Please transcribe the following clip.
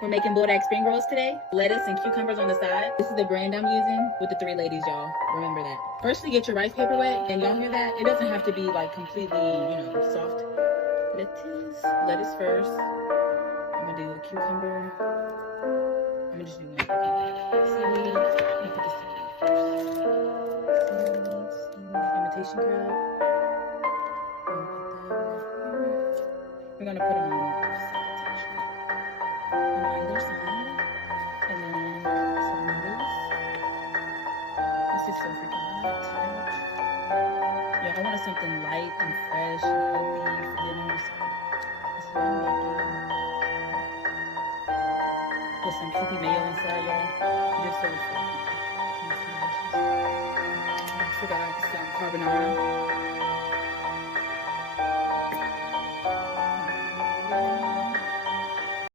We're making boiled spring rolls today. Lettuce and cucumbers on the side. This is the brand I'm using with the 3 ladies, y'all. Remember that. First, you get your rice paper wet, and y'all hear that? It doesn't have to be like completely, soft. Lettuce first. I'm gonna do a cucumber. I'm gonna just do one cucumber. Seaweed. I'm gonna put the seaweed first. Seaweed. Imitation crab. I'm gonna put that right here. We're gonna put them on both sides actually. On either side. And then some noodles. This is so freaking hot. Yeah, I wanted something light and fresh and healthy for dinner. So this is what I'm making. Put some Kewpie mayo inside, y'all. Just so it's like nice and delicious. Forgot some carbonara.